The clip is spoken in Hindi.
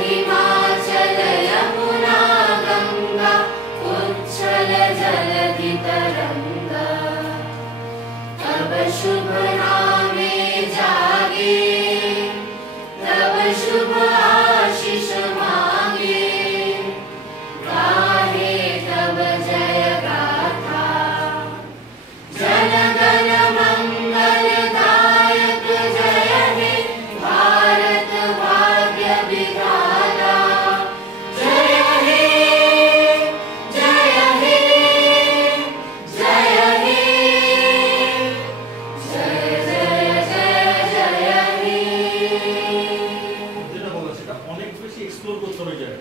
हिमाचल यमुना गंगा उच्छल जलधि तरंगा। तब शुभ नामे जागे, तब शुभ आशीष मांगे। गाहे तब जय गाथा, जन गण मंगलदायक जय हे भारत भाग्य विधाता। जय हे, जय हे, जय हे, जय जय जय जय हे। যেটা বলা সেটা অনেক বেশি এক্সপ্লোর করতে হবে জায়গা।